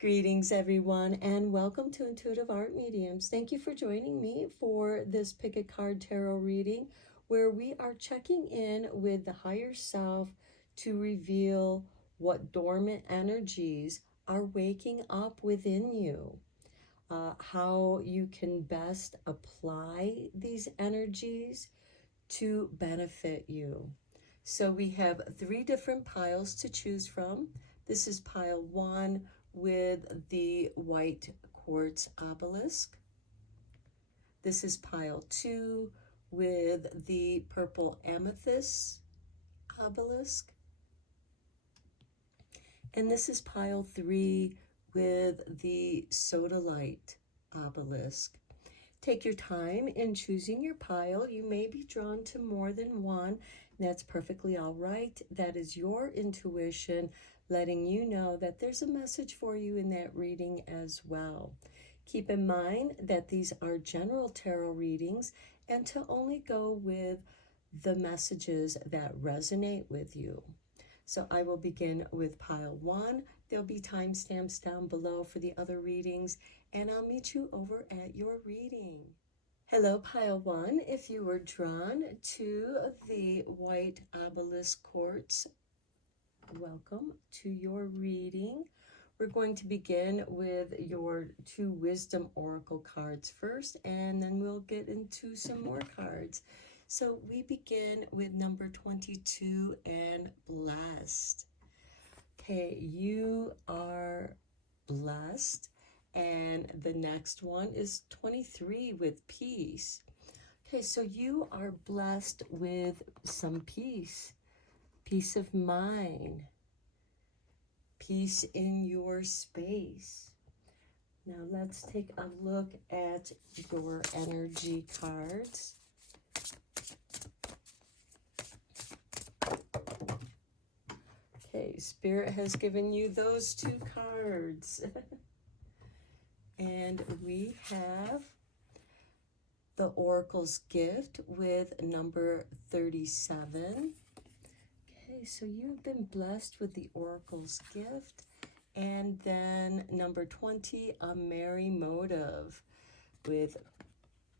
Greetings, everyone, and welcome to Intuitive Art Mediums. Thank you for joining me for this Pick a Card Tarot reading, where we are checking in with the higher self to reveal what dormant energies are waking up within you, how you can best apply these energies to benefit you. So we have 3 different piles to choose from. This is pile 1 with the white quartz obelisk. This is pile 2 with the purple amethyst obelisk. And this is pile 3 with the sodalite obelisk. Take your time in choosing your pile. You may be drawn to more than one. That's perfectly all right. That is your intuition letting you know that there's a message for you in that reading as well. Keep in mind that these are general tarot readings and to only go with the messages that resonate with you. So I will begin with pile 1. There'll be timestamps down below for the other readings, and I'll meet you over at your reading. Hello, pile 1. If you were drawn to the white obelisk quartz, welcome to your reading. We're going to begin with your 2 wisdom oracle cards first, and then we'll get into some more cards. So we begin with number 22 and blessed. Okay, you are blessed. And the next one is 23 with peace. Okay, so you are blessed with some peace, peace of mind, peace in your space. Now let's take a look at your energy cards. Okay, Spirit has given you those 2 cards. And we have the Oracle's Gift with number 37. Okay, so you've been blessed with the Oracle's Gift. And then number 20, a merry motive with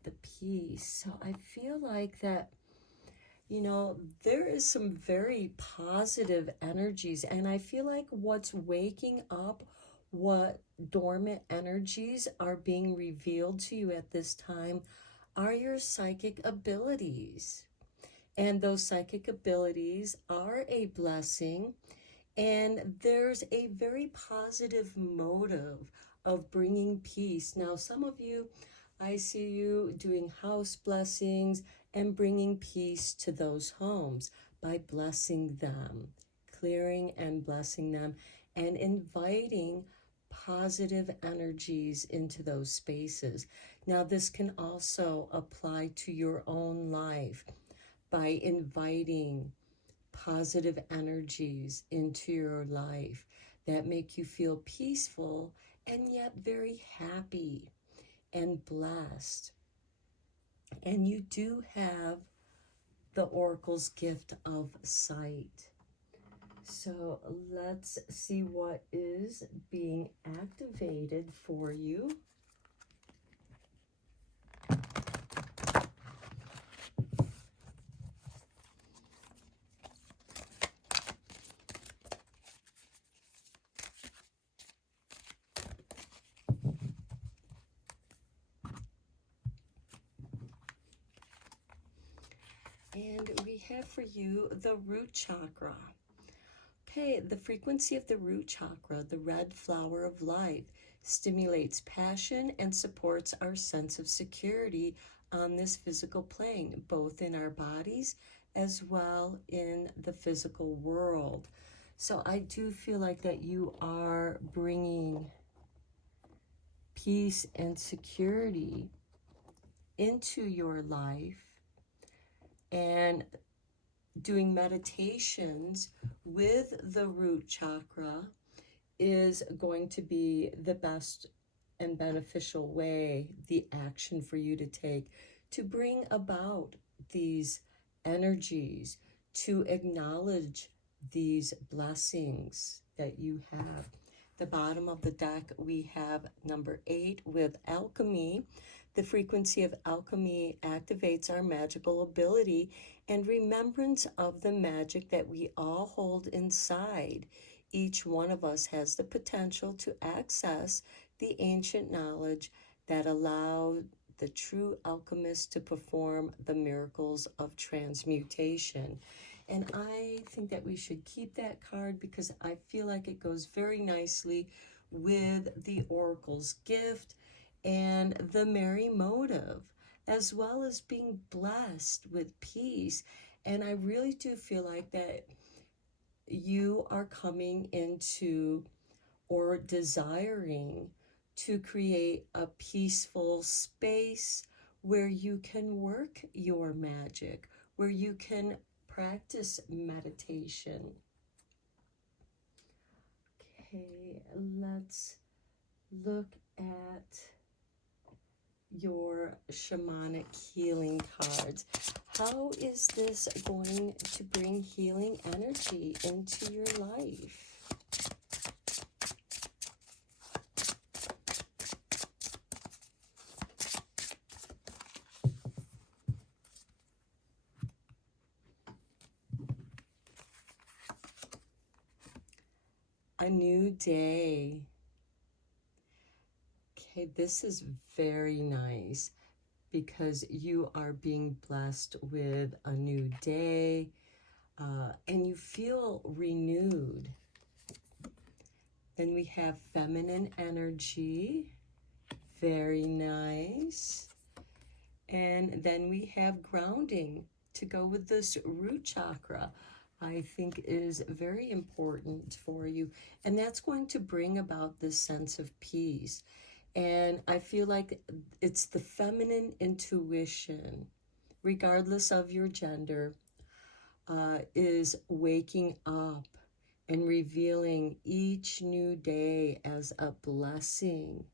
the peace. So I feel like that, you know, there is some very positive energies. And I feel like what's waking up, what dormant energies are being revealed to you at this time are your psychic abilities. And those psychic abilities are a blessing. And there's a very positive motive of bringing peace. Now, some of you, I see you doing house blessings and bringing peace to those homes by blessing them, clearing and blessing them, and inviting positive energies into those spaces. Now, this can also apply to your own life by inviting positive energies into your life that make you feel peaceful and yet very happy and blessed. And you do have the Oracle's gift of sight. So let's see what is being activated for you. And we have for you the root chakra. Okay, the frequency of the root chakra, the red flower of life, stimulates passion and supports our sense of security on this physical plane, both in our bodies as well in the physical world. So I do feel like that you are bringing peace and security into your life, and doing meditations with the root chakra is going to be the best and beneficial way, the action for you to take to bring about these energies, to acknowledge these blessings that you have. The bottom of the deck, we have number 8 with alchemy. The frequency of alchemy activates our magical ability and remembrance of the magic that we all hold inside. Each one of us has the potential to access the ancient knowledge that allowed the true alchemist to perform the miracles of transmutation. And I think that we should keep that card because I feel like it goes very nicely with the Oracle's gift and the merry motive, as well as being blessed with peace. And I really do feel like that you are coming into or desiring to create a peaceful space where you can work your magic, where you can practice meditation. Okay, let's look at your shamanic healing cards. How is this going to bring healing energy into your life? A new day. Okay, this is very nice because you are being blessed with a new day and you feel renewed. Then we have feminine energy, very nice. And then we have grounding to go with this root chakra. I think is very important for you. And that's going to bring about this sense of peace. And I feel like it's the feminine intuition, regardless of your gender, is waking up and revealing each new day as a blessing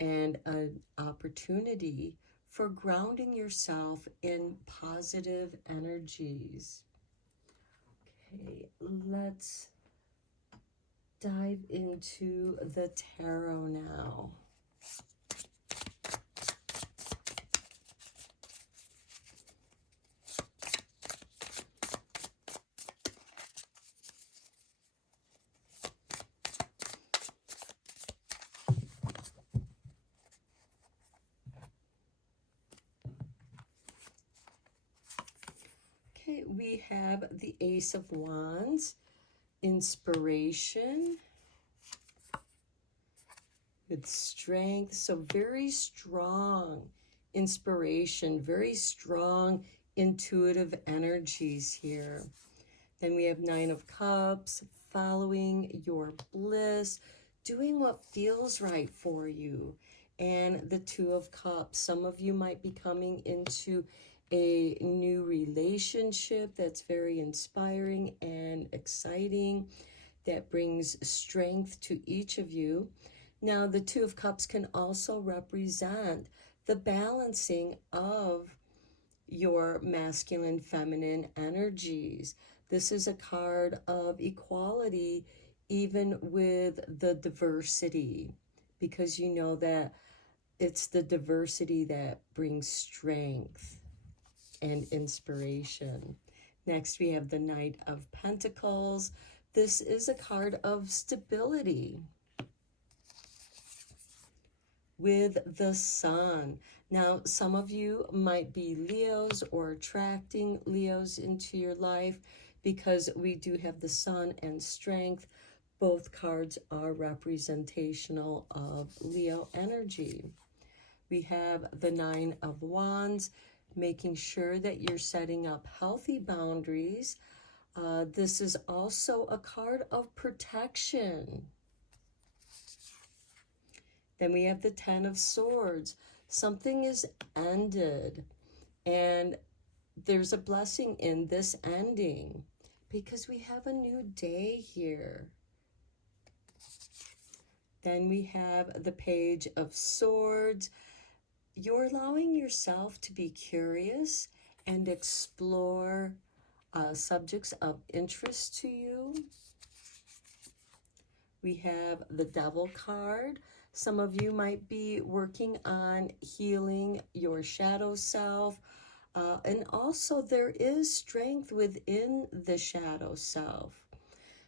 and an opportunity for grounding yourself in positive energies. Okay, let's dive into the tarot now. Okay, we have the Ace of Wands, inspiration with strength. So very strong inspiration, very strong intuitive energies here. Then we have Nine of Cups, following your bliss, doing what feels right for you. And the Two of Cups, some of you might be coming into a new relationship that's very inspiring and exciting, that brings strength to each of you. Now, the Two of Cups can also represent the balancing of your masculine, feminine energies. This is a card of equality, even with the diversity, because you know that it's the diversity that brings strength and inspiration. Next, we have the Knight of Pentacles. This is a card of stability with the Sun. Now, some of you might be Leos or attracting Leos into your life because we do have the Sun and strength. Both cards are representational of Leo energy. We have the Nine of Wands, making sure that you're setting up healthy boundaries. This is also a card of protection. Then we have the Ten of Swords. Something is ended, and there's a blessing in this ending because we have a new day here. Then we have the Page of Swords. You're allowing yourself to be curious and explore subjects of interest to you. We have the Devil card. Some of you might be working on healing your shadow self. And also there is strength within the shadow self.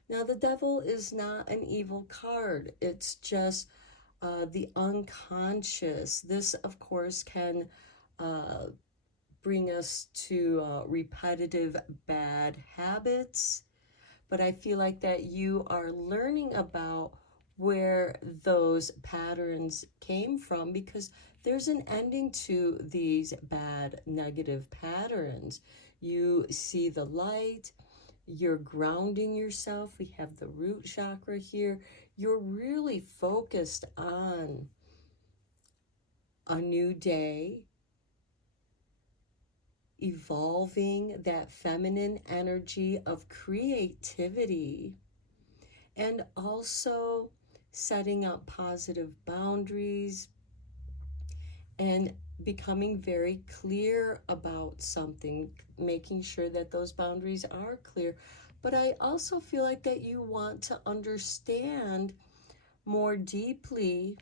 Now the Devil is not an evil card. It's just the unconscious. This, of course, can bring us to repetitive bad habits. But I feel like that you are learning about where those patterns came from, because there's an ending to these bad negative patterns. You see the light, you're grounding yourself. We have the root chakra here. You're really focused on a new day, evolving that feminine energy of creativity, and also setting up positive boundaries and becoming very clear about something, making sure that those boundaries are clear. But I also feel like that you want to understand more deeply,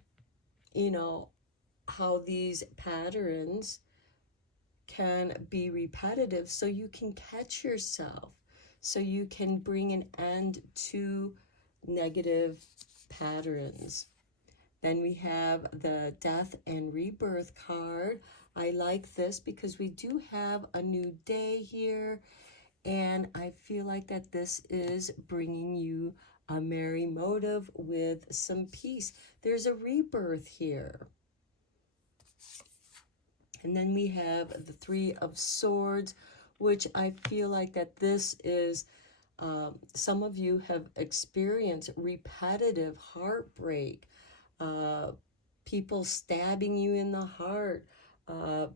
how these patterns can be repetitive, so you can catch yourself, so you can bring an end to negative patterns. Then we have the Death and Rebirth card. I like this because we do have a new day here, and I feel like that this is bringing you a merry motive with some peace. There's a rebirth here. And then we have the Three of Swords, which I feel like that this is, some of you have experienced repetitive heartbreak, people stabbing you in the heart,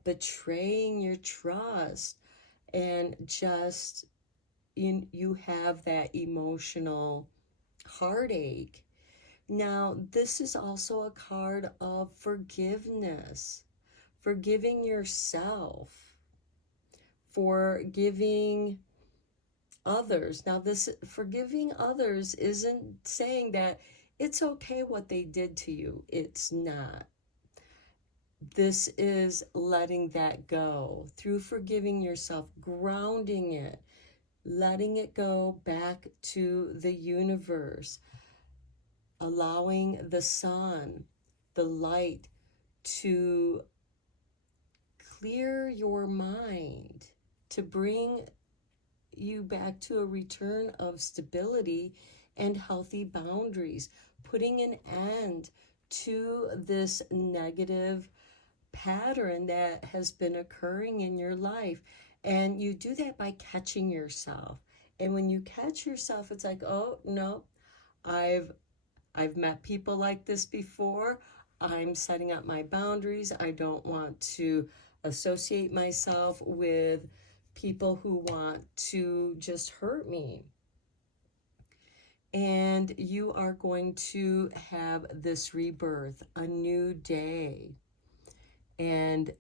betraying your trust, and just you have that emotional heartache. Now, this is also a card of forgiveness. Forgiving yourself, forgiving others. Now, this forgiving others isn't saying that it's okay what they did to you. It's not. This is letting that go through forgiving yourself, grounding it, letting it go back to the universe, allowing the sun, the light, to clear your mind, to bring you back to a return of stability and healthy boundaries, putting an end to this negative pattern that has been occurring in your life. And you do that by catching yourself. And when you catch yourself, it's like, oh no, I've met people like this before. I'm setting up my boundaries. I don't want to associate myself with people who want to just hurt me. And you are going to have this rebirth, a new day. And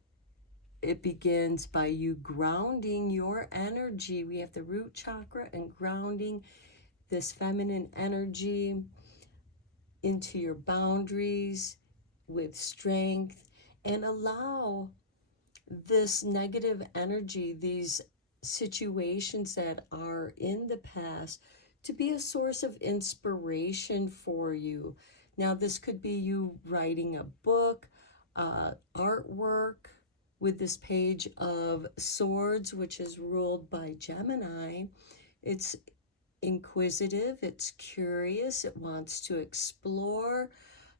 it begins by you grounding your energy. We have the root chakra and grounding this feminine energy into your boundaries with strength, and allow this negative energy, these situations that are in the past, to be a source of inspiration for you. Now, this could be you writing a book, artwork, with this Page of Swords, which is ruled by Gemini. It's inquisitive, it's curious, it wants to explore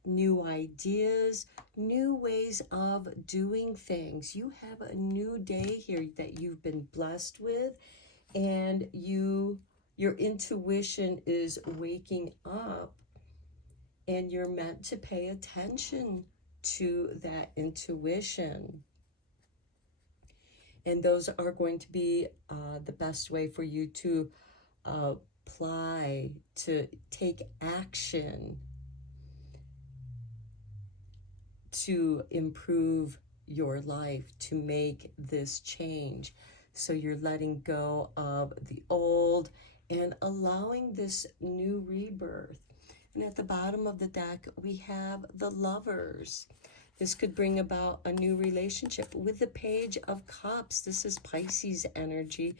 new ideas, new ways of doing things. You have a new day here that you've been blessed with, and your intuition is waking up, and you're meant to pay attention to that intuition. And those are going to be the best way for you to apply, to take action, to improve your life, to make this change. So you're letting go of the old and allowing this new rebirth. And at the bottom of the deck, we have the Lovers. This could bring about a new relationship. With the Page of Cups, this is Pisces energy.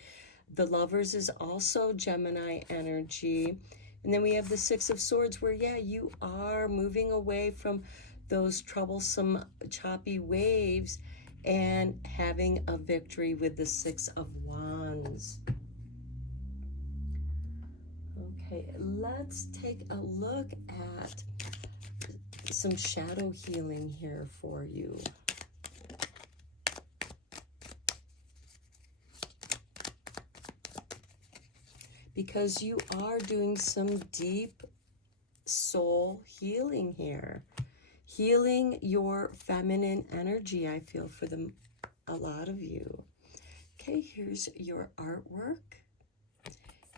The Lovers is also Gemini energy. And then we have the Six of Swords where, yeah, you are moving away from those troublesome, choppy waves and having a victory with the Six of Wands. Okay, let's take a look at some shadow healing here for you. Because you are doing some deep soul healing here. Healing your feminine energy, I feel, for a lot of you. Okay, here's your artwork.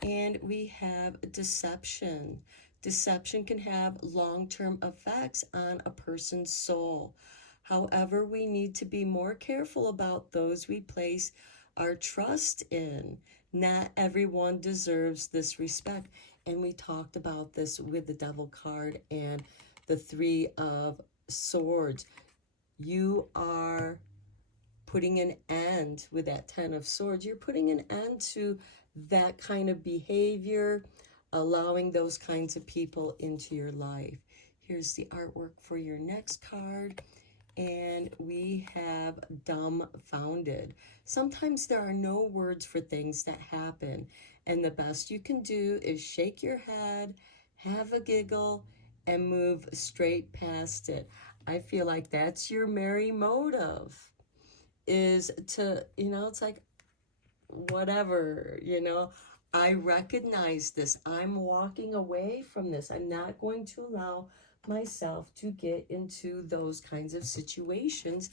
And we have deception. Deception can have long-term effects on a person's soul. However, we need to be more careful about those we place our trust in. Not everyone deserves this respect. And we talked about this with the Devil card and the Three of Swords. You are putting an end with that Ten of Swords. You're putting an end to that kind of behavior, allowing those kinds of people into your life. Here's the artwork for your next card. And we have dumbfounded. Sometimes there are no words for things that happen. And the best you can do is shake your head, have a giggle, and move straight past it. I feel like that's your merry motive, is to, it's like, whatever, I recognize this. I'm walking away from this. I'm not going to allow myself to get into those kinds of situations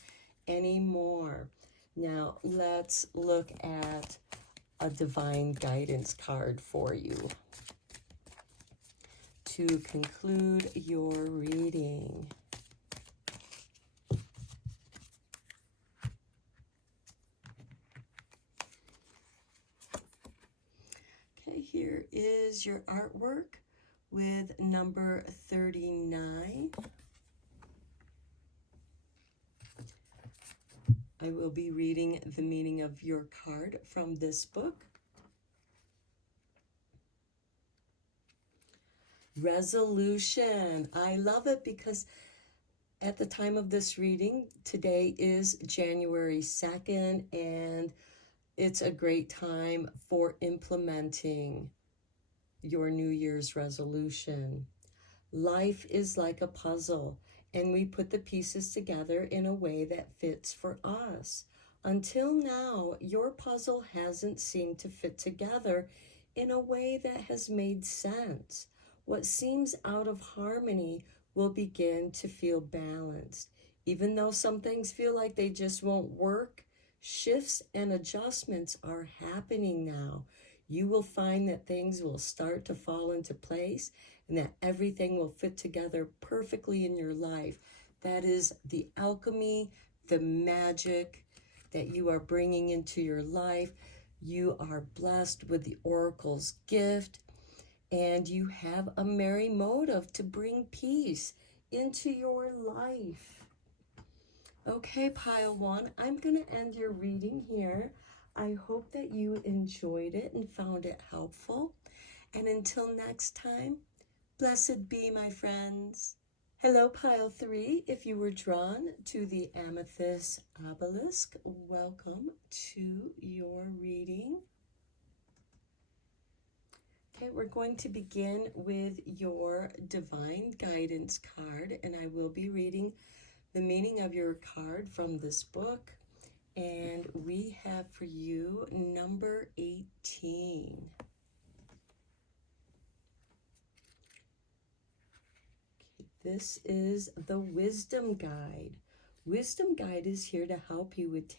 anymore. Now, let's look at a divine guidance card for you to conclude your reading. Okay, here is your artwork with number 39. I will be reading the meaning of your card from this book. Resolution. I love it because at the time of this reading, today is January 2nd, and it's a great time for implementing your New Year's resolution. Life is like a puzzle, and we put the pieces together in a way that fits for us. Until now, your puzzle hasn't seemed to fit together in a way that has made sense. What seems out of harmony will begin to feel balanced. Even though some things feel like they just won't work, shifts and adjustments are happening now. You will find that things will start to fall into place and that everything will fit together perfectly in your life. That is the alchemy, the magic that you are bringing into your life. You are blessed with the Oracle's gift, and you have a merry motive to bring peace into your life. Okay, pile one, I'm going to end your reading here. I hope that you enjoyed it and found it helpful. And until next time, blessed be, my friends. Hello, pile three. If you were drawn to the amethyst obelisk, welcome to your reading. Okay, we're going to begin with your divine guidance card, and I will be reading the meaning of your card from this book. And we have for you number 18. Okay, this is the Wisdom Guide. Wisdom Guide is here to help you with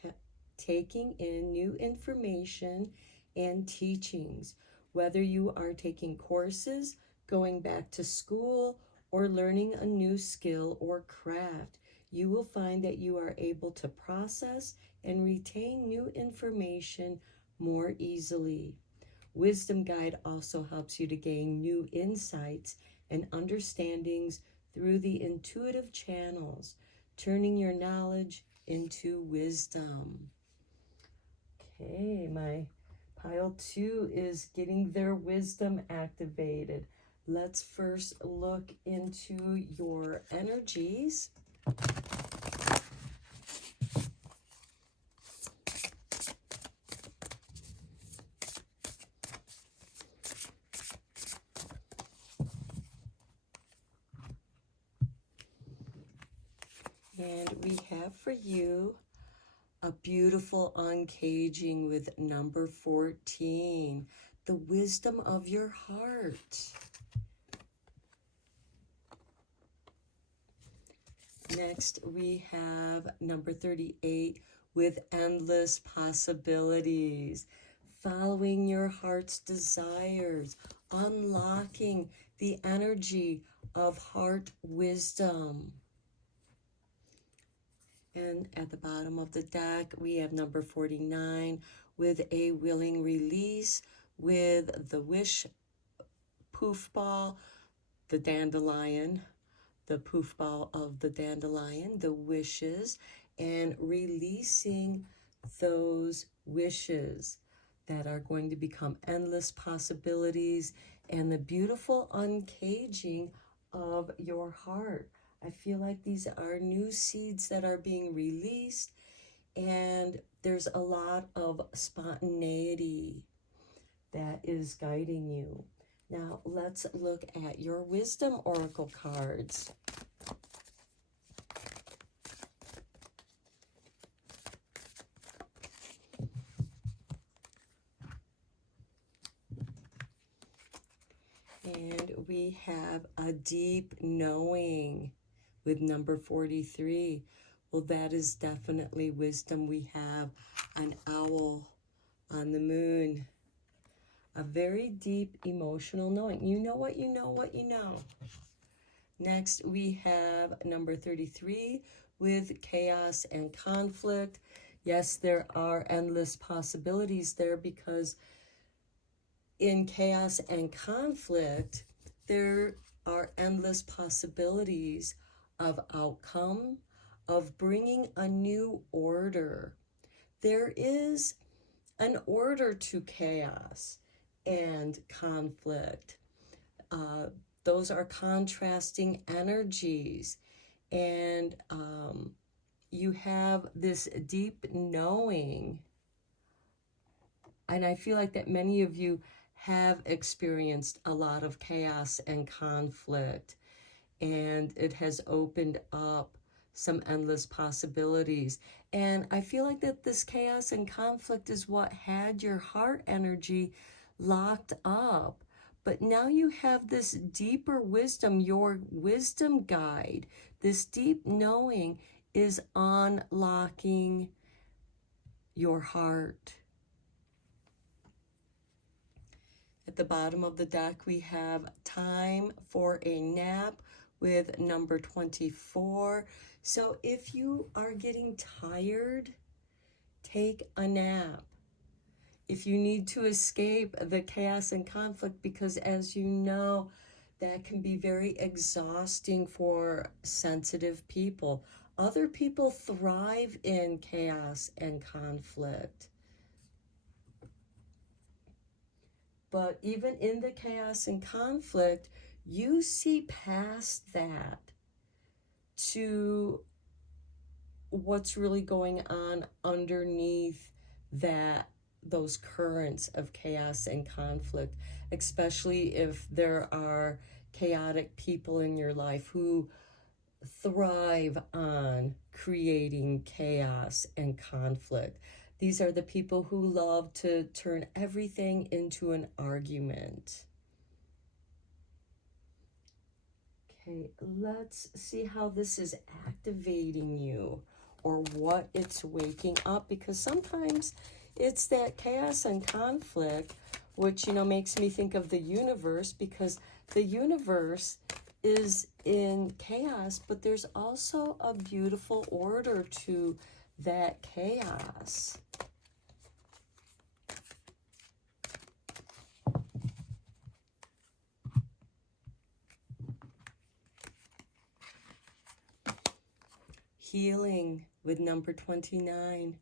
taking in new information and teachings. Whether you are taking courses, going back to school, or learning a new skill or craft, you will find that you are able to process and retain new information more easily. Wisdom Guide also helps you to gain new insights and understandings through the intuitive channels, turning your knowledge into wisdom. Okay, my pile 2 is getting their wisdom activated. Let's first look into your energies. And we have for you a beautiful uncaging with number 14, the wisdom of your heart. Next, we have number 38 with endless possibilities, following your heart's desires, unlocking the energy of heart wisdom. And at the bottom of the deck, we have number 49 with a willing release with the wish poof ball, the dandelion, the poof ball of the dandelion, the wishes, and releasing those wishes that are going to become endless possibilities and the beautiful uncaging of your heart. I feel like these are new seeds that are being released, and there's a lot of spontaneity that is guiding you. Now, let's look at your wisdom oracle cards. And we have a deep knowing with number 43. Well, that is definitely wisdom. We have an owl on the moon. A very deep emotional knowing. You know what you know what you know. Next, we have number 33 with chaos and conflict. Yes, there are endless possibilities there, because in chaos and conflict, there are endless possibilities of outcome, of bringing a new order. There is an order to chaos and conflict. Those are contrasting energies, and you have this deep knowing, and I feel like that many of you have experienced a lot of chaos and conflict, and it has opened up some endless possibilities. And I feel like that this chaos and conflict is what had your heart energy locked up. But now you have this deeper wisdom, your wisdom guide, this deep knowing is unlocking your heart. At the bottom of the deck, we have time for a nap with number 24. So if you are getting tired, take a nap. If you need to escape the chaos and conflict, because as you know, that can be very exhausting for sensitive people. Other people thrive in chaos and conflict. But even in the chaos and conflict, you see past that to what's really going on underneath those currents of chaos and conflict, especially if there are chaotic people in your life who thrive on creating chaos and conflict. These are the people who love to turn everything into an argument. Okay, let's see how this is activating you, or what it's waking up, because sometimes it's that chaos and conflict, which, makes me think of the universe, because the universe is in chaos, but there's also a beautiful order to that chaos. healing with number 29.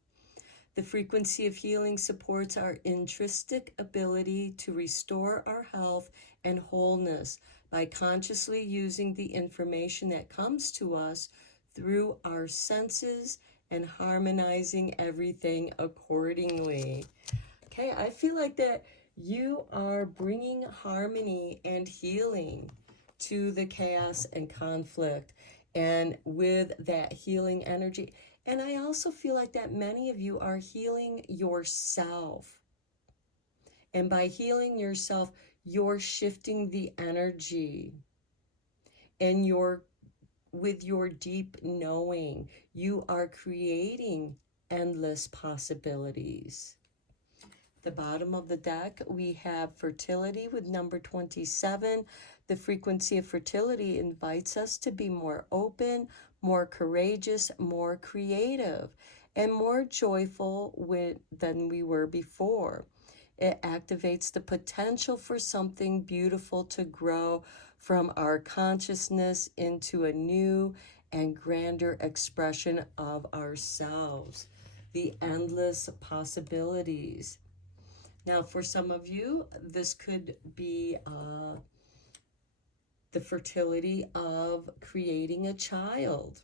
The frequency of healing supports our intrinsic ability to restore our health and wholeness by consciously using the information that comes to us through our senses and harmonizing everything accordingly. Okay, I feel like that you are bringing harmony and healing to the chaos and conflict, and with that healing energy. And I also feel like that many of you are healing yourself. And by healing yourself, you're shifting the energy. And with your deep knowing, you are creating endless possibilities. The bottom of the deck, we have fertility with number 27. The frequency of fertility invites us to be more open, more courageous, more creative, and more joyful than we were before. It activates the potential for something beautiful to grow from our consciousness into a new and grander expression of ourselves. The endless possibilities. Now, for some of you, this could be the fertility of creating a child.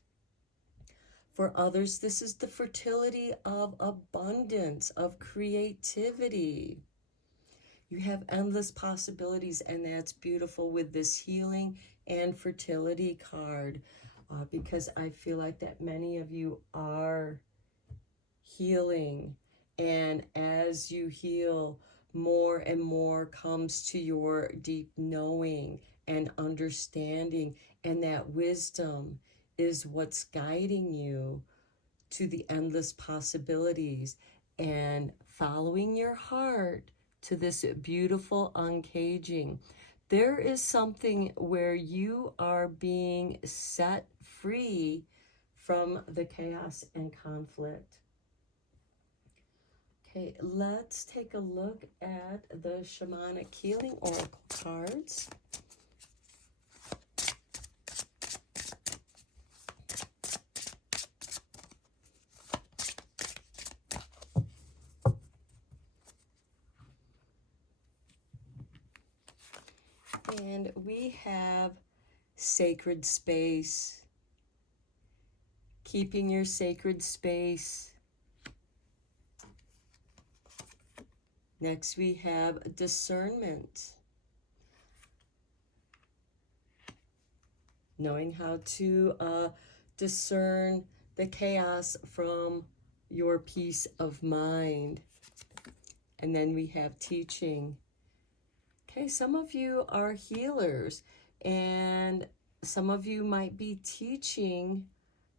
For others, this is the fertility of abundance, of creativity. You have endless possibilities, and that's beautiful with this healing and fertility card, because I feel like that many of you are healing. And as you heal, more and more comes to your deep knowing and understanding, and that wisdom is what's guiding you to the endless possibilities and following your heart to this beautiful uncaging. There is something where you are being set free from the chaos and conflict. Okay, let's take a look at the Shamanic Healing Oracle cards. And we have sacred space. Keeping your sacred space. Next, we have discernment. Knowing how to discern the chaos from your peace of mind. And then we have teaching. Okay, some of you are healers, and some of you might be teaching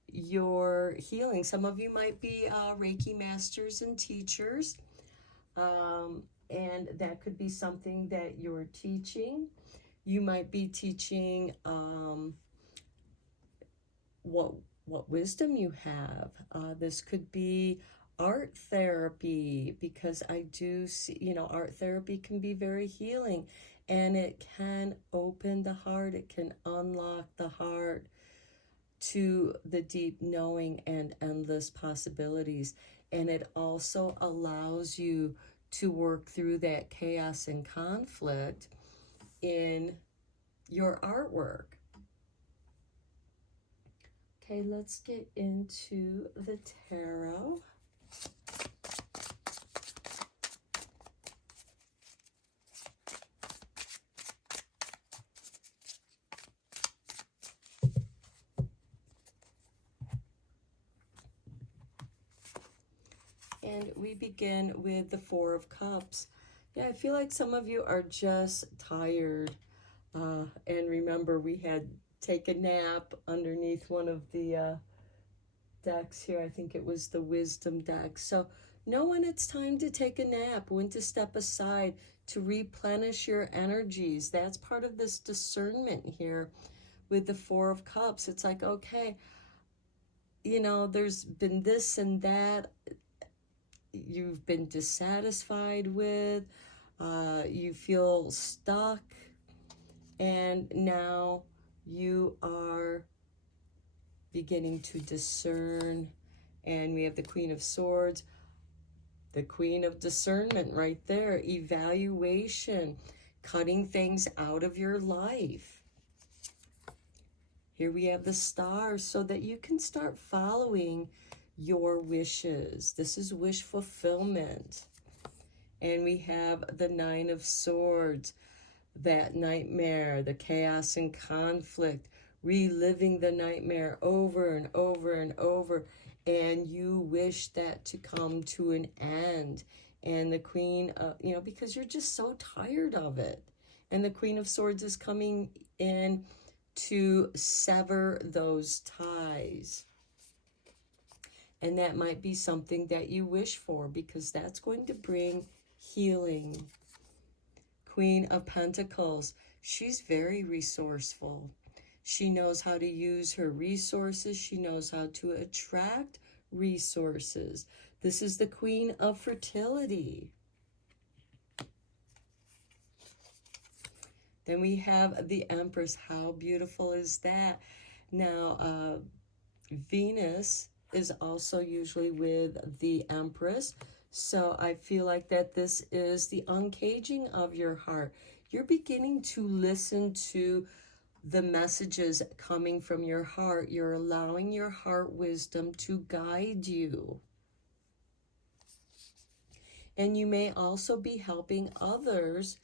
your healing. Some of you might be Reiki masters and teachers. And that could be something that you're teaching. You might be teaching what wisdom you have. This could be art therapy, because I do see, art therapy can be very healing, and it can open the heart. It can unlock the heart to the deep knowing and endless possibilities. And it also allows you to work through that chaos and conflict in your artwork. Okay, let's get into the tarot. And we begin with the Four of Cups. Yeah, I feel like some of you are just tired. And remember, we had take a nap underneath one of the decks here. I think it was the Wisdom deck. So know when it's time to take a nap, when to step aside to replenish your energies. That's part of this discernment here with the Four of Cups. It's like, okay, there's been this and that you've been dissatisfied with, you feel stuck, and now you are beginning to discern. And we have the Queen of Swords, the Queen of Discernment right there. Evaluation, cutting things out of your life. Here we have the Star, so that you can start following your wishes. This is wish fulfillment. And we have the Nine of Swords, that nightmare, the chaos and conflict, reliving the nightmare over and over and over. And you wish that to come to an end. And the Queen, because you're just so tired of it. And the Queen of Swords is coming in to sever those ties. And that might be something that you wish for, because that's going to bring healing. Queen of Pentacles, she's very resourceful. She knows how to use her resources. She knows how to attract resources. This is the Queen of Fertility. Then we have the Empress. How beautiful is that? Now, Venus is also usually with the Empress. So I feel like that this is the uncaging of your heart. You're beginning to listen to the messages coming from your heart. You're allowing your heart wisdom to guide you. And you may also be helping others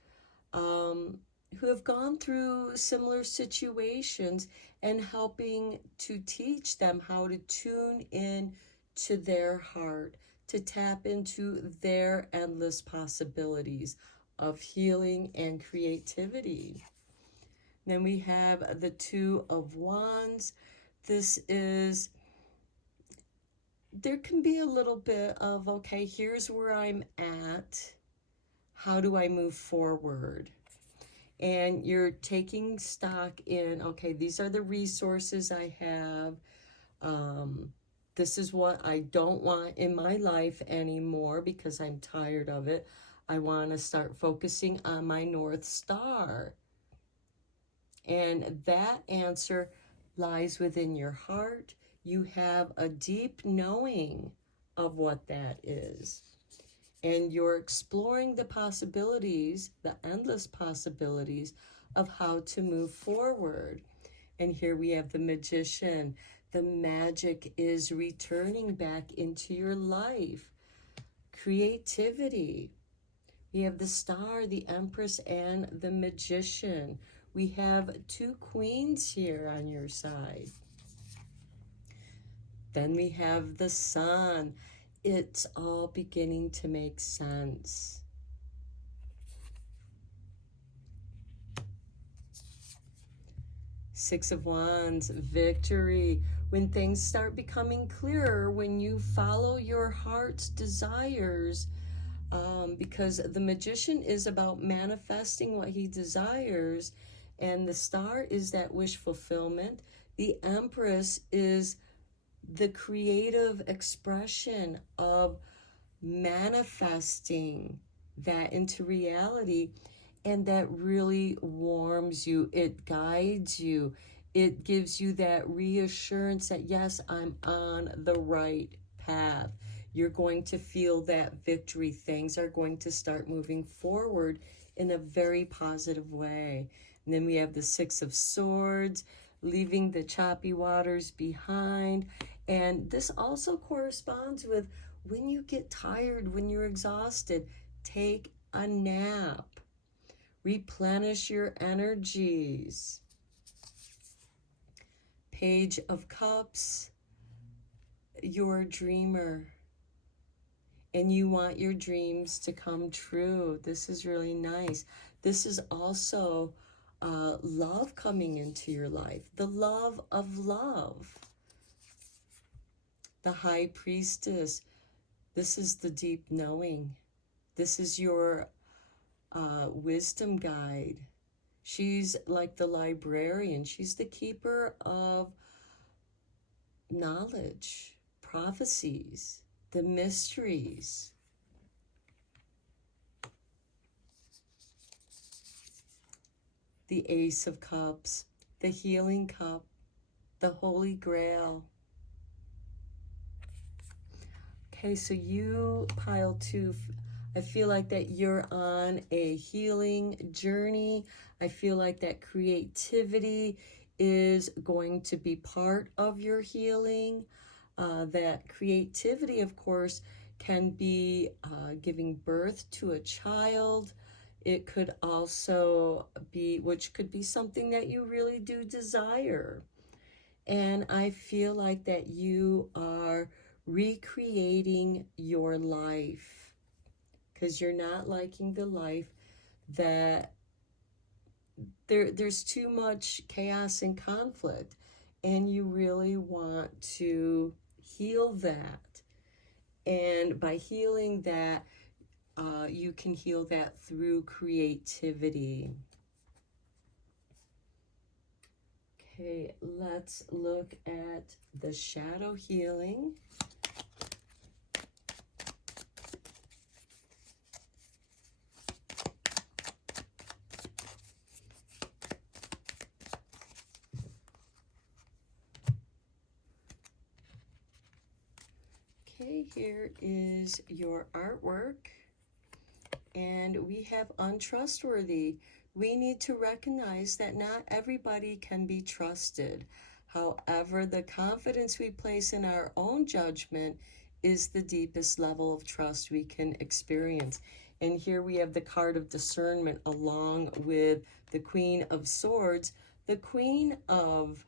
who have gone through similar situations, and helping to teach them how to tune in to their heart, to tap into their endless possibilities of healing and creativity. Then we have the Two of Wands. There can be a little bit of, okay, here's where I'm at. How do I move forward? And you're taking stock in, okay, these are the resources I have. This is what I don't want in my life anymore, because I'm tired of it. I want to start focusing on my North Star. And that answer lies within your heart. You have a deep knowing of what that is. And you're exploring the possibilities, the endless possibilities of how to move forward. And here we have the Magician. The magic is returning back into your life. Creativity. We have the Star, the Empress, and the Magician. We have two queens here on your side. Then we have the Sun. It's all beginning to make sense. Six of Wands, victory. When things start becoming clearer, when you follow your heart's desires, because the Magician is about manifesting what he desires, and the Star is that wish fulfillment. The Empress is the creative expression of manifesting that into reality, and that really warms you. It guides you. It gives you that reassurance that, yes, I'm on the right path. You're going to feel that victory. Things are going to start moving forward in a very positive way. And then we have the Six of Swords, leaving the choppy waters behind. And this also corresponds with when you get tired, when you're exhausted, take a nap. Replenish your energies. Page of Cups, you're a dreamer. And you want your dreams to come true. This is really nice. This is also love coming into your life. The love of love. The High Priestess. This is the deep knowing. This is your wisdom guide. She's like the librarian. She's the keeper of knowledge, prophecies, the mysteries. The Ace of Cups, the healing cup. the Holy Grail. Okay, so you, pile 2, I feel like that you're on a healing journey. I feel like that creativity is going to be part of your healing. That creativity, of course, can be giving birth to a child. It could also be, which could be something that you really do desire. And I feel like that you are recreating your life because you're not liking the life that there's too much chaos and conflict, and you really want to heal that. And by healing that, you can heal that through creativity. Okay, let's look at the shadow healing. Okay, here is your artwork. And we have untrustworthy. We need to recognize that not everybody can be trusted. However, the confidence we place in our own judgment is the deepest level of trust we can experience. And here we have the card of discernment along with the Queen of Swords, the Queen of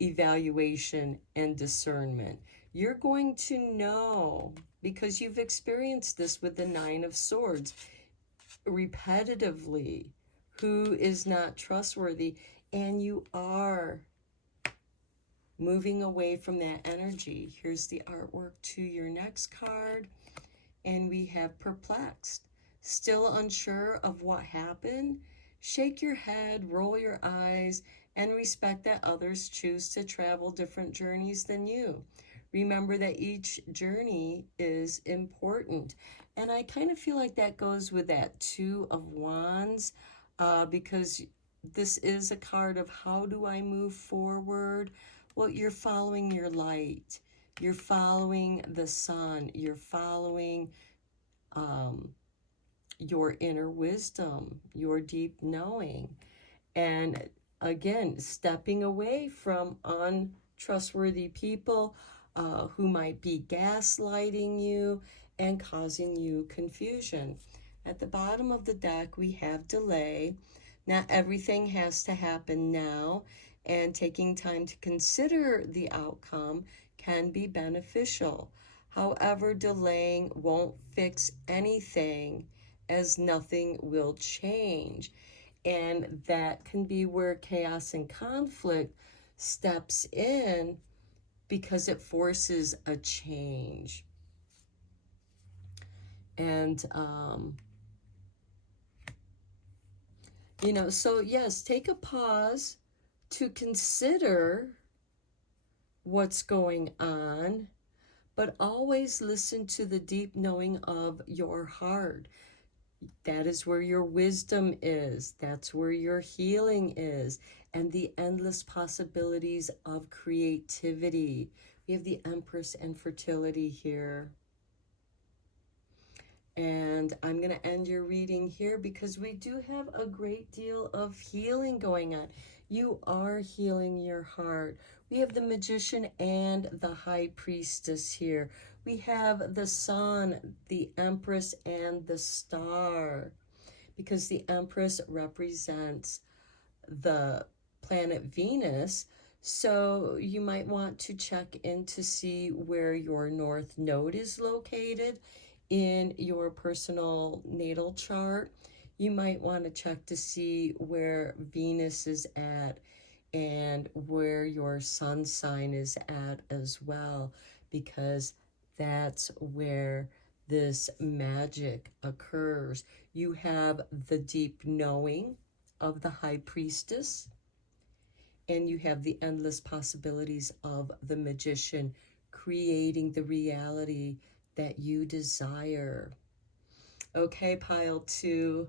evaluation and discernment. You're going to know, because you've experienced this with the Nine of Swords repetitively, who is not trustworthy, and you are moving away from that energy. Here's the artwork to your next card, and we have perplexed. Still unsure of what happened? Shake your head, roll your eyes, and respect that others choose to travel different journeys than you. Remember that each journey is important. And I kind of feel like that goes with that Two of Wands, because this is a card of how do I move forward? Well, you're following your light. You're following the sun. You're following your inner wisdom, your deep knowing. And again, stepping away from untrustworthy people who might be gaslighting you and causing you confusion. At the bottom of the deck, we have delay. Not everything has to happen now, and taking time to consider the outcome can be beneficial. However, delaying won't fix anything, as nothing will change. And that can be where chaos and conflict steps in, because it forces a change. And, so yes, take a pause to consider what's going on, but always listen to the deep knowing of your heart. That is where your wisdom is. That's where your healing is. And the endless possibilities of creativity. We have the Empress and fertility here. And I'm going to end your reading here because we do have a great deal of healing going on. You are healing your heart. We have the Magician and the High Priestess here. We have the Sun, the Empress, and the Star, because the Empress represents the planet Venus. So you might want to check in to see where your North Node is located in your personal natal chart. You might want to check to see where Venus is at and where your sun sign is at as well, because that's where this magic occurs. You have the deep knowing of the High Priestess, and you have the endless possibilities of the Magician, creating the reality that you desire. Okay, pile 2,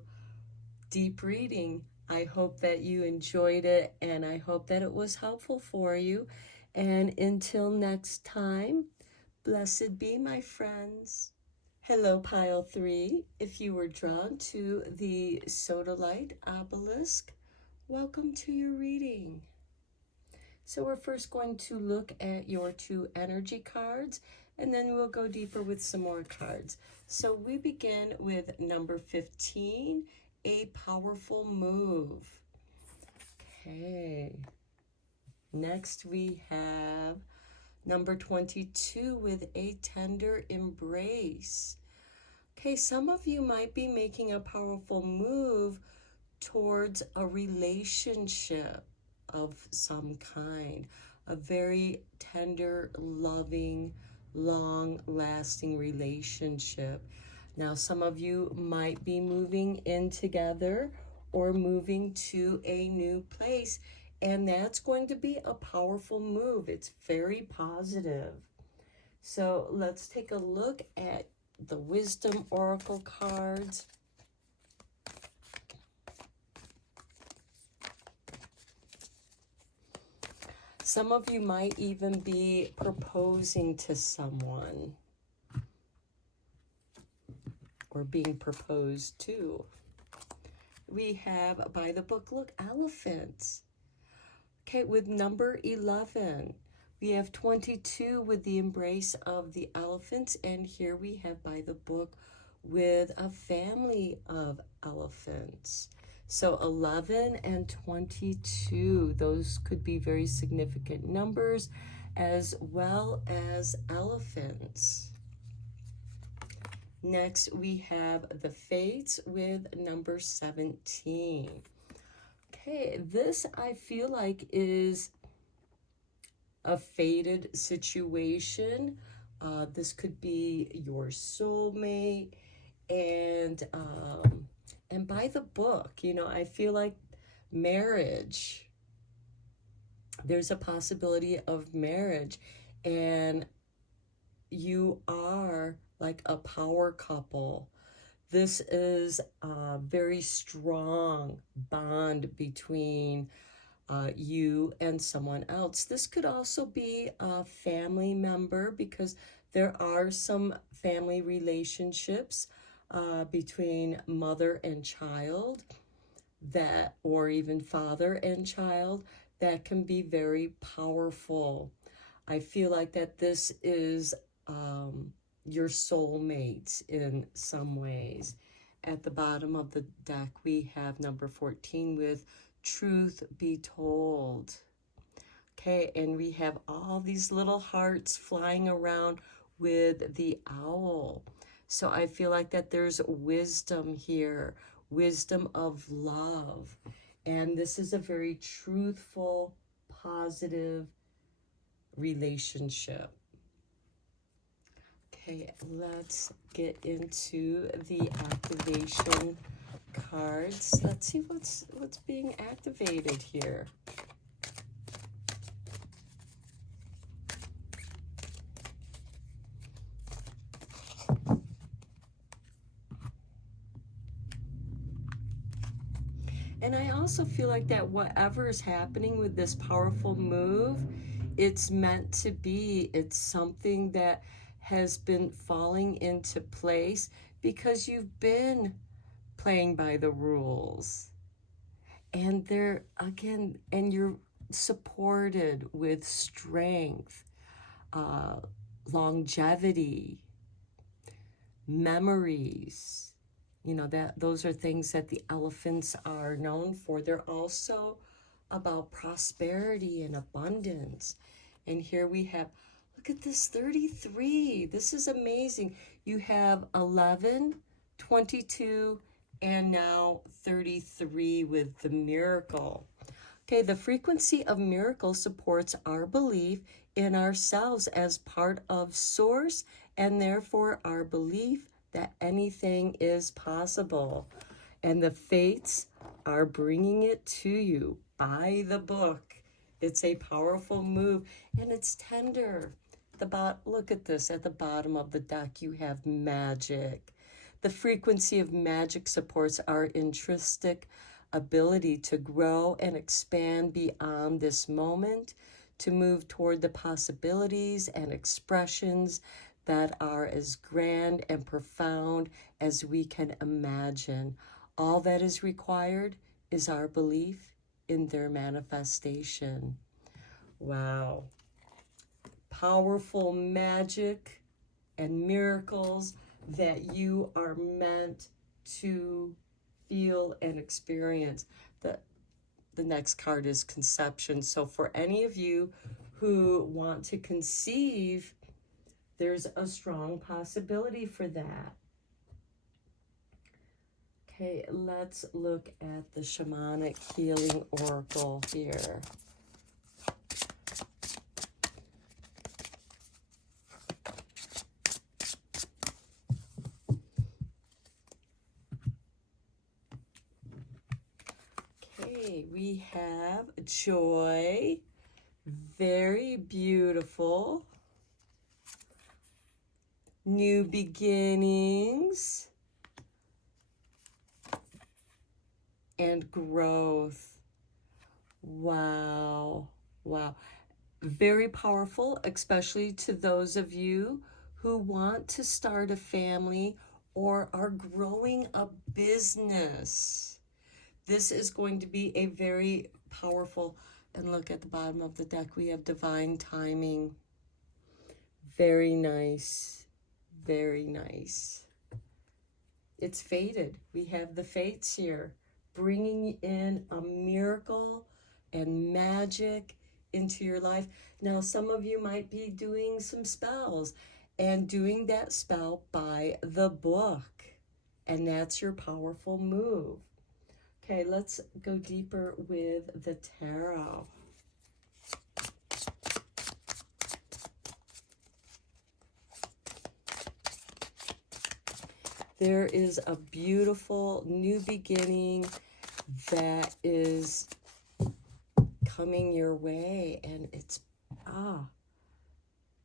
deep reading. I hope that you enjoyed it, and I hope that it was helpful for you. And until next time, blessed be, my friends. Hello, Pile 3. If you were drawn to the Sodalite obelisk, welcome to your reading. So we're first going to look at your 2 energy cards, and then we'll go deeper with some more cards. So we begin with number 15, a powerful move. Okay. Next we have number 22 with a tender embrace. Okay, some of you might be making a powerful move towards a relationship of some kind, a very tender, loving, long-lasting relationship. Now, some of you might be moving in together or moving to a new place, and that's going to be a powerful move. It's very positive. So let's take a look at the Wisdom Oracle cards. Some of you might even be proposing to someone or being proposed to. We have, by the book, look, elephants. Okay, with number 11, we have 22 with the embrace of the elephants, and here we have, by the book, with a family of elephants. So 11 and 22, those could be very significant numbers, as well as elephants. Next, we have the Fates with number 17. Okay, this I feel like is a fated situation. This could be your soulmate, and by the book, you know, I feel like marriage. There's a possibility of marriage, and you are like a power couple. This is a very strong bond between you and someone else. This could also be a family member, because there are some family relationships between mother and child, that, or even father and child, that can be very powerful. I feel like that this is your soulmate in some ways. At the bottom of the deck, we have number 14 with truth be told. Okay, and we have all these little hearts flying around with the owl. So I feel like that there's wisdom here, wisdom of love. And this is a very truthful, positive relationship. Okay, let's get into the activation cards. Let's see what's being activated here. And I also feel like that whatever is happening with this powerful move, it's meant to be. It's something that has been falling into place because you've been playing by the rules. And they're, again, and you're supported with strength, longevity, memories. You know, that those are things that the elephants are known for. They're also about prosperity and abundance. And here we have, look at this, 33. This is amazing. You have 11, 22, and now 33 with the miracle. Okay, the frequency of miracle supports our belief in ourselves as part of Source, and therefore our belief that anything is possible. And the fates are bringing it to you by the book. It's a powerful move, and it's tender. Look at this. At the bottom of the deck, you have magic. The frequency of magic supports our intrinsic ability to grow and expand beyond this moment, to move toward the possibilities and expressions that are as grand and profound as we can imagine. All that is required is our belief in their manifestation. Wow. Powerful magic and miracles that you are meant to feel and experience. The next card is conception. So for any of you who want to conceive, there's a strong possibility for that. Okay, let's look at the shamanic healing oracle here. Okay, we have joy, very beautiful, new beginnings, and growth. Wow, wow. Very powerful, especially to those of you who want to start a family or are growing a business. This is going to be a very powerful, and look at the bottom of the deck, we have divine timing. Very nice, very nice. It's fated. We have the fates here, bringing in a miracle and magic into your life. Now, some of you might be doing some spells and doing that spell by the book, and that's your powerful move. Okay, let's go deeper with the tarot. There is a beautiful new beginning that is coming your way, and it's,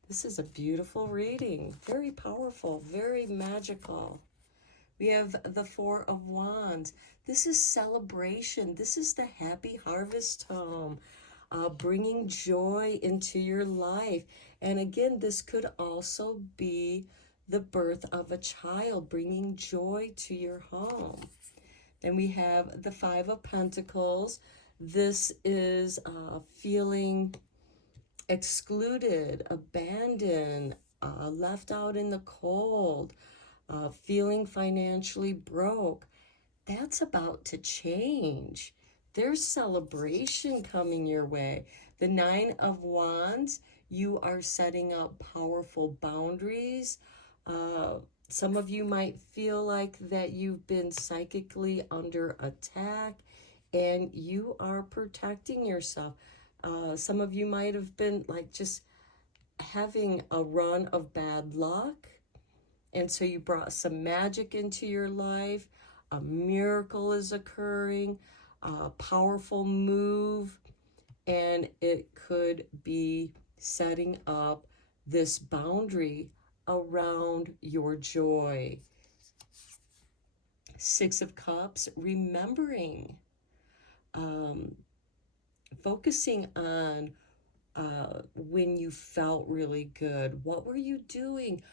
this is a beautiful reading. Very powerful, very magical. We have the Four of Wands. This is celebration. This is the happy harvest home, bringing joy into your life. And again, this could also be the birth of a child, bringing joy to your home. Then we have the Five of Pentacles. This is feeling excluded, abandoned, left out in the cold, feeling financially broke. That's about to change. There's celebration coming your way. The Nine of Wands, you are setting up powerful boundaries. Some of you might feel like that you've been psychically under attack and you are protecting yourself. Some of you might have been like just having a run of bad luck. And so you brought some magic into your life. A miracle is occurring, a powerful move, and it could be setting up this boundary around your joy. Six of Cups, remembering, focusing on when you felt really good. What were you doing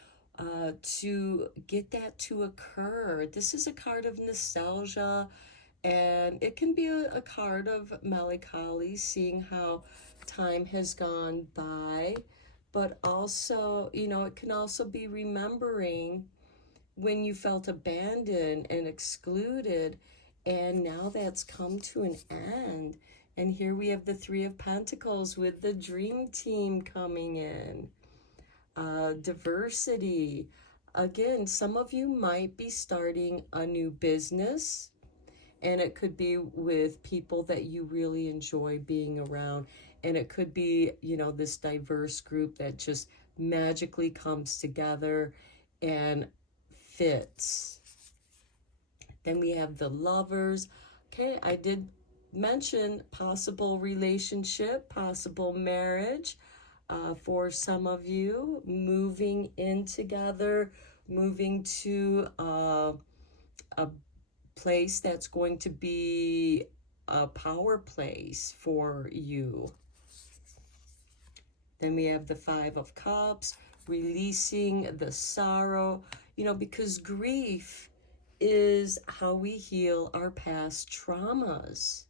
to get that to occur? This is a card of nostalgia, and it can be a card of melancholy, seeing how time has gone by. But also, you know, it can also be remembering when you felt abandoned and excluded, and now that's come to an end. And here we have the Three of Pentacles with the dream team coming in. Diversity. Again, some of you might be starting a new business, and it could be with people that you really enjoy being around. And it could be, you know, this diverse group that just magically comes together and fits. Then we have the Lovers. Okay, I did mention possible relationship, possible marriage for some of you, moving in together, moving to a place that's going to be a power place for you. Then we have the Five of Cups, releasing the sorrow, you know, because grief is how we heal our past traumas.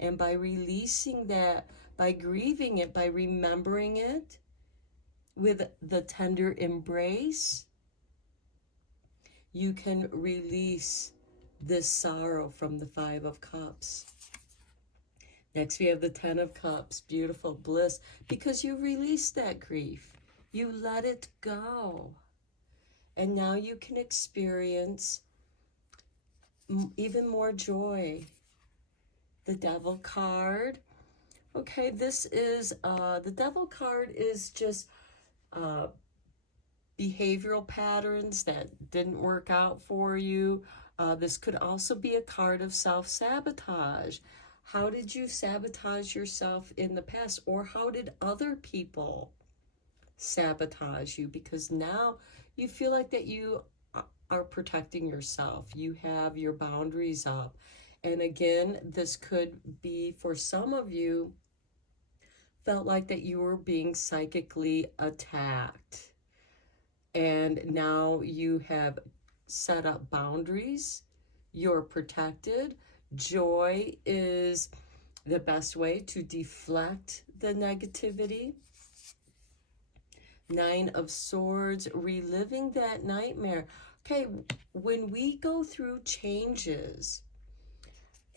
And by releasing that, by grieving it, by remembering it with the tender embrace, you can release this sorrow from the Five of Cups. Next, we have the Ten of Cups, beautiful bliss, because you released that grief. You let it go. And now you can experience even more joy. The Devil card. Okay, this is, the Devil card is just behavioral patterns that didn't work out for you. This could also be a card of self-sabotage. How did you sabotage yourself in the past? Or how did other people sabotage you? Because now you feel like that you are protecting yourself. You have your boundaries up. And again, this could be, for some of you, felt like that you were being psychically attacked. And now you have set up boundaries. You're protected. Joy is the best way to deflect the negativity. Nine of Swords, reliving that nightmare. Okay, when we go through changes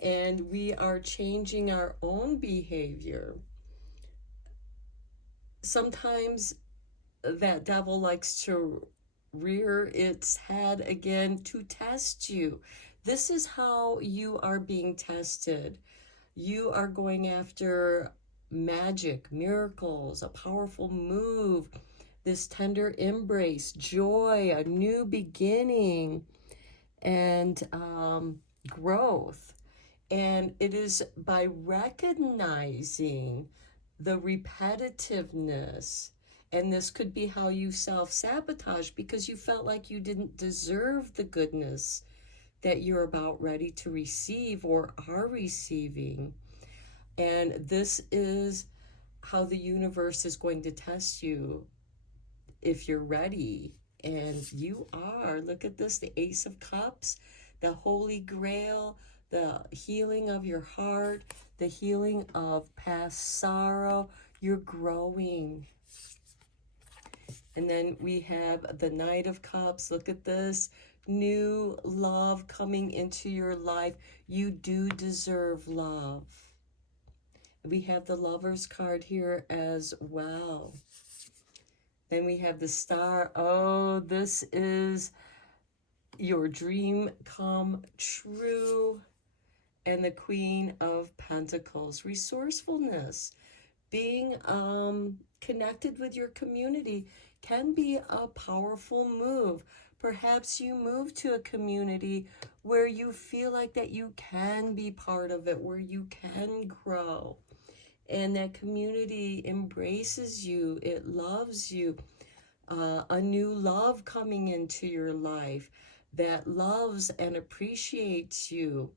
and we are changing our own behavior, sometimes that devil likes to rear its head again to test you. This is how you are being tested. You are going after magic, miracles, a powerful move, this tender embrace, joy, a new beginning, and growth. And it is by recognizing the repetitiveness, and this could be how you self-sabotage because you felt like you didn't deserve the goodness that you're about ready to receive or are receiving. And this is how the universe is going to test you if you're ready. And you are. Look at this, the Ace of Cups, the Holy Grail, the healing of your heart, the healing of past sorrow. You're growing. And then we have the Knight of Cups. Look at this. New love coming into your life. You do deserve love. We have the Lover's card here as well. Then we have the Star. Oh, this is your dream come true. And the Queen of Pentacles. Resourcefulness. Being connected with your community can be a powerful move. Perhaps you move to a community where you feel like that you can be part of it, where you can grow. And that community embraces you, it loves you. A new love coming into your life that loves and appreciates you.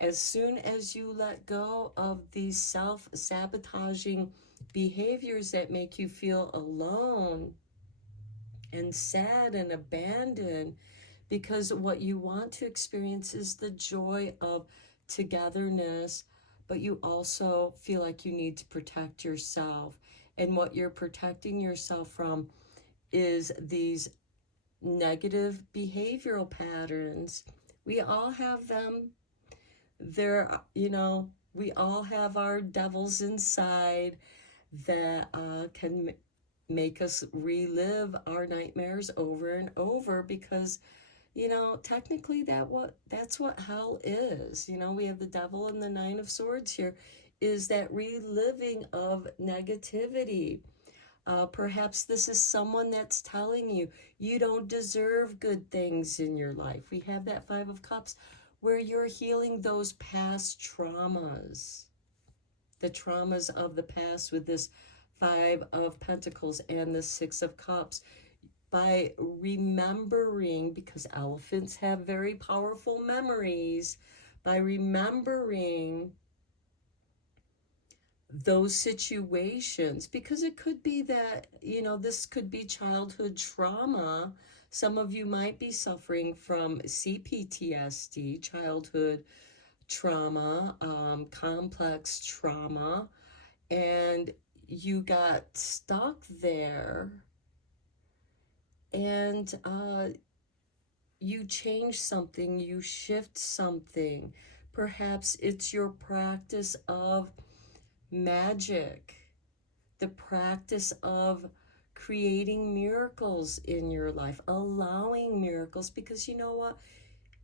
As soon as you let go of these self-sabotaging behaviors that make you feel alone and sad and abandoned, because what you want to experience is the joy of togetherness, but you also feel like you need to protect yourself. And what you're protecting yourself from is these negative behavioral patterns. We all have them. There, you know, we all have our devils inside that can make us relive our nightmares over and over because, you know, technically that's what hell is. You know, we have the devil and the Nine of Swords here, is that reliving of negativity. Perhaps this is someone that's telling you you don't deserve good things in your life. We have that Five of Cups where you're healing those past traumas, the traumas of the past with this Five of Pentacles and the Six of Cups. by remembering, because elephants have very powerful memories, by remembering those situations, because it could be that, you know, this could be childhood trauma. Some of you might be suffering from CPTSD, childhood trauma, complex trauma, and you got stuck there, and you change something, you shift something. Perhaps it's your practice of magic, the practice of creating miracles in your life, allowing miracles, because you know what?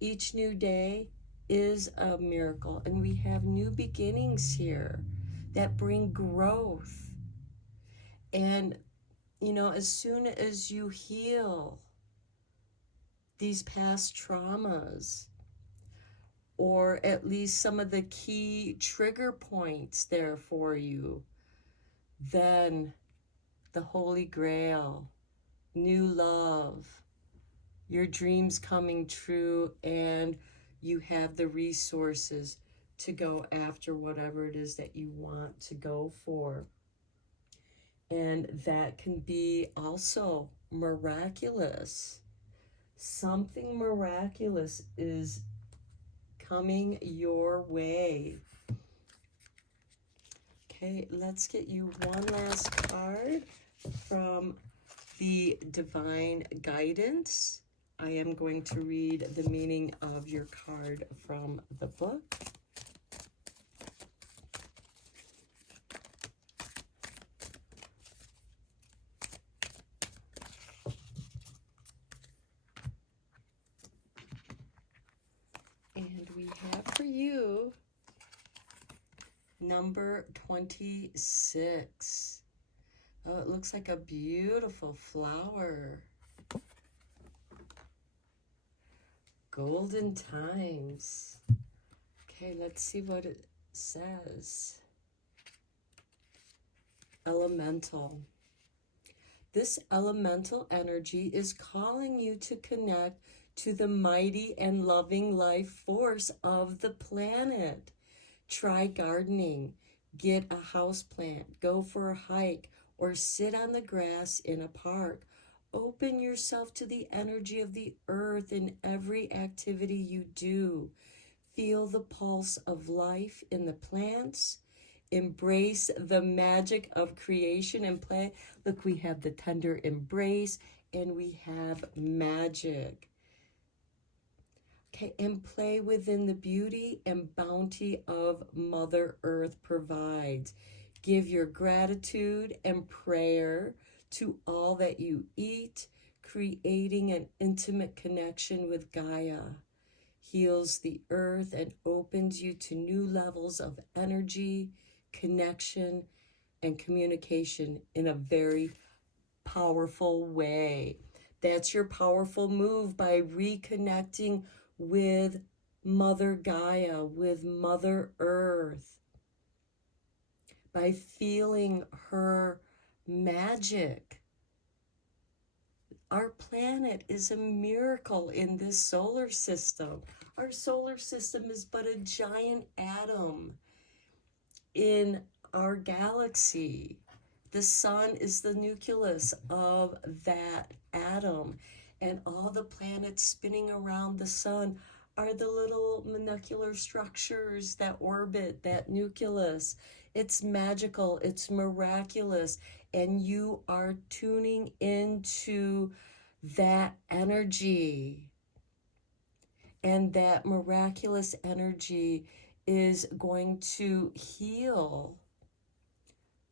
Each new day is a miracle, and we have new beginnings here that bring growth. And, you know, as soon as you heal these past traumas, or at least some of the key trigger points there for you, then the Holy Grail, new love, your dreams coming true, and you have the resources to go after whatever it is that you want to go for. And that can be also miraculous. Something miraculous is coming your way. Okay, let's get you one last card from the Divine Guidance. I am going to read the meaning of your card from the book. And we have for you number 26. Oh, it looks like a beautiful flower. Golden times. Okay, let's see what it says. Elemental. This elemental energy is calling you to connect to the mighty and loving life force of the planet. Try gardening, get a houseplant, go for a hike, or sit on the grass in a park. Open yourself to the energy of the earth in every activity you do. Feel the pulse of life in the plants. Embrace the magic of creation and play. Look, we have the tender embrace and we have magic. Okay, and play within the beauty and bounty of Mother Earth provides. Give your gratitude and prayer to all that you eat, creating an intimate connection with Gaia. Heals the earth and opens you to new levels of energy, connection, and communication in a very powerful way. That's your powerful move, by reconnecting with Mother Gaia, with Mother Earth, by feeling her magic. Our planet is a miracle in this solar system. Our solar system is but a giant atom in our galaxy. The sun is the nucleus of that atom, and all the planets spinning around the sun are the little molecular structures that orbit that nucleus. It's magical, it's miraculous, and you are tuning into that energy. And that miraculous energy is going to heal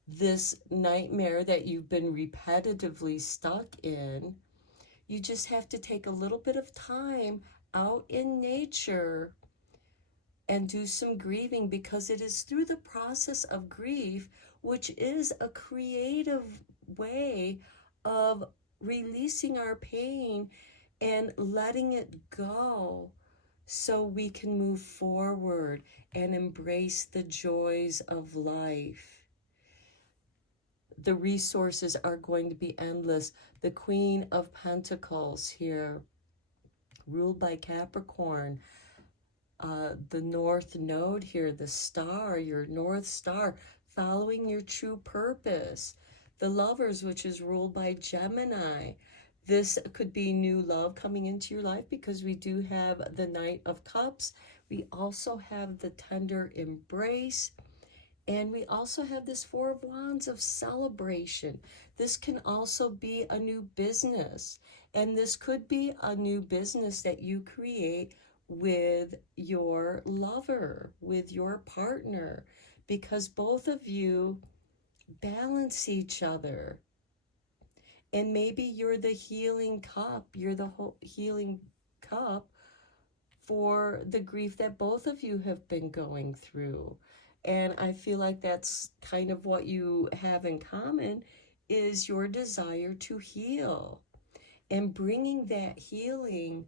this nightmare that you've been repetitively stuck in. You just have to take a little bit of time out in nature and do some grieving, because it is through the process of grief, which is a creative way of releasing our pain and letting it go, so we can move forward and embrace the joys of life. the resources are going to be endless. The Queen of Pentacles here, ruled by Capricorn. The North Node here, the star, your North Star, following your true purpose. The Lovers, which is ruled by Gemini. This could be new love coming into your life because we do have the Knight of Cups. We also have the tender embrace. And we also have this Four of Wands of celebration. This can also be a new business. And this could be a new business that you create with your lover, with your partner, because both of you balance each other. And maybe you're the healing cup, you're the whole healing cup for the grief that both of you have been going through. And I feel like that's kind of what you have in common, is your desire to heal and bringing that healing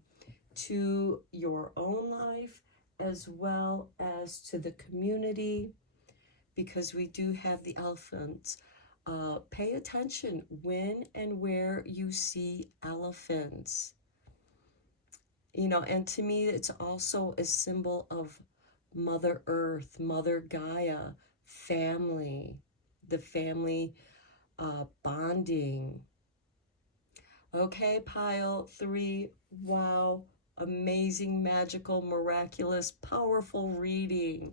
to your own life as well as to the community, because we do have the elephants. Pay attention when and where you see elephants. You know, and to me, it's also a symbol of Mother Earth, Mother Gaia, family, the family bonding. Okay, pile 3, wow, amazing, magical, miraculous, powerful reading.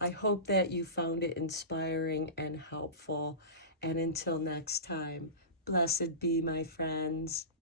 I hope that you found it inspiring and helpful. And until next time, blessed be, my friends.